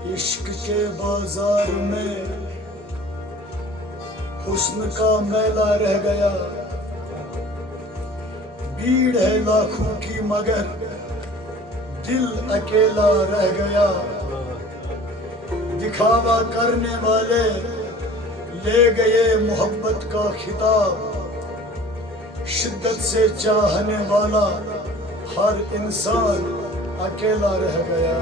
इश्क के बाजार में हुस्न का मेला रह गया। भीड़ है लाखों की मगर दिल अकेला रह गया। दिखावा करने वाले ले गए मोहब्बत का खिताब। शिद्दत से चाहने वाला हर इंसान अकेला रह गया।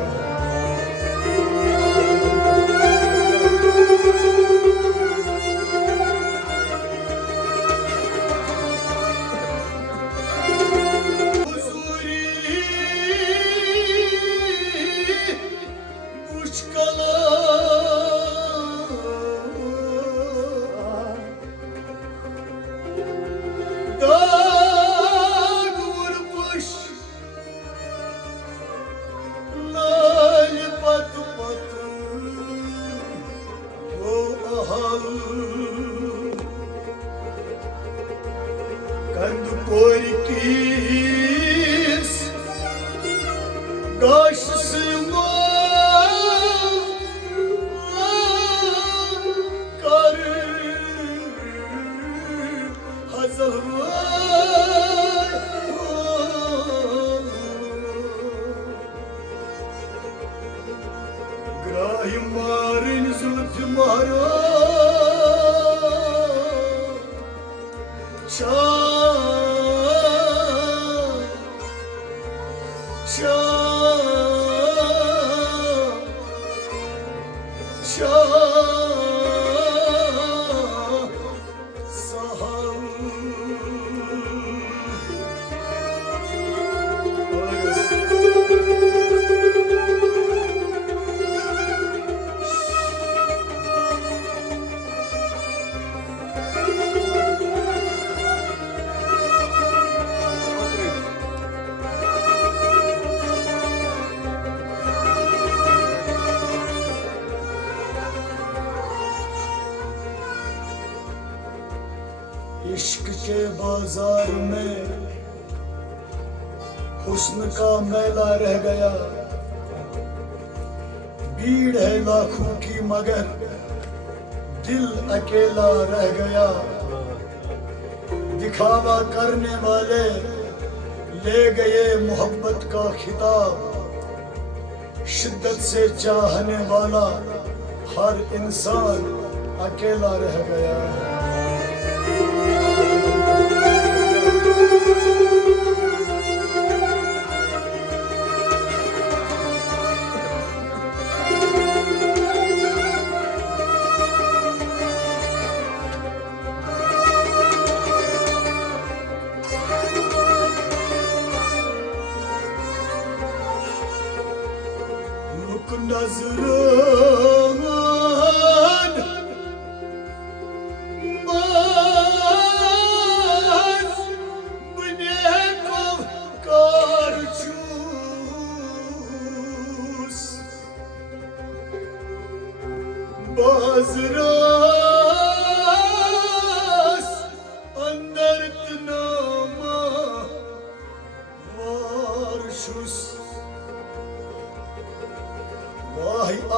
इश्क के बाजार में हुस्न का मेला रह गया। भीड़ है लाखों की मगर दिल अकेला रह गया। दिखावा करने वाले ले गए मोहब्बत का खिताब। शिद्दत से चाहने वाला हर इंसान अकेला रह गया।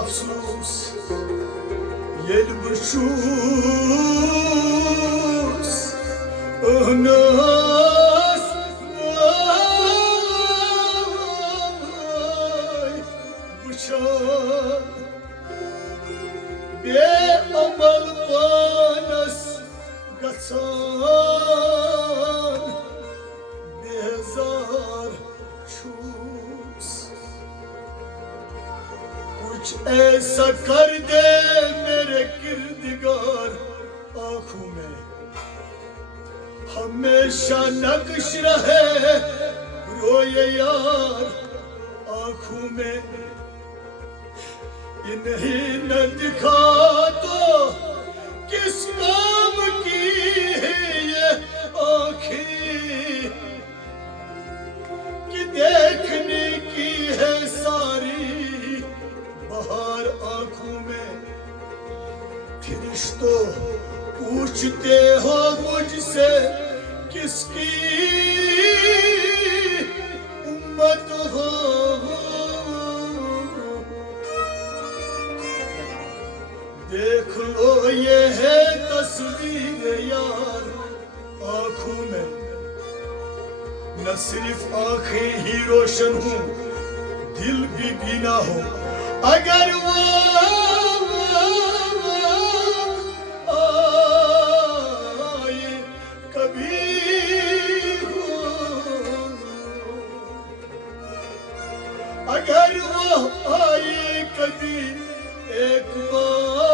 अफसोस yel buşus öhnas vay bıçak be amal panas gatsan bezar çus कुछ ऐसा कर दे मेरे किरदगार आँखों में हमेशा नक्श रहे रोए यार आँखों में इन्हीं न दिखा तो किस काम की है ये आँखें कि देखने की है सारी बाहर आँखों में। फरिश्तों पूछते हो मुझसे किसकी उम्मत हो देख लो ये है तस्वीर यार आंखों में, न सिर्फ आंखें ही रोशन हो दिल भी बीना हो। अगर वो आए कभी हो, अगर वो आए कभी एक बार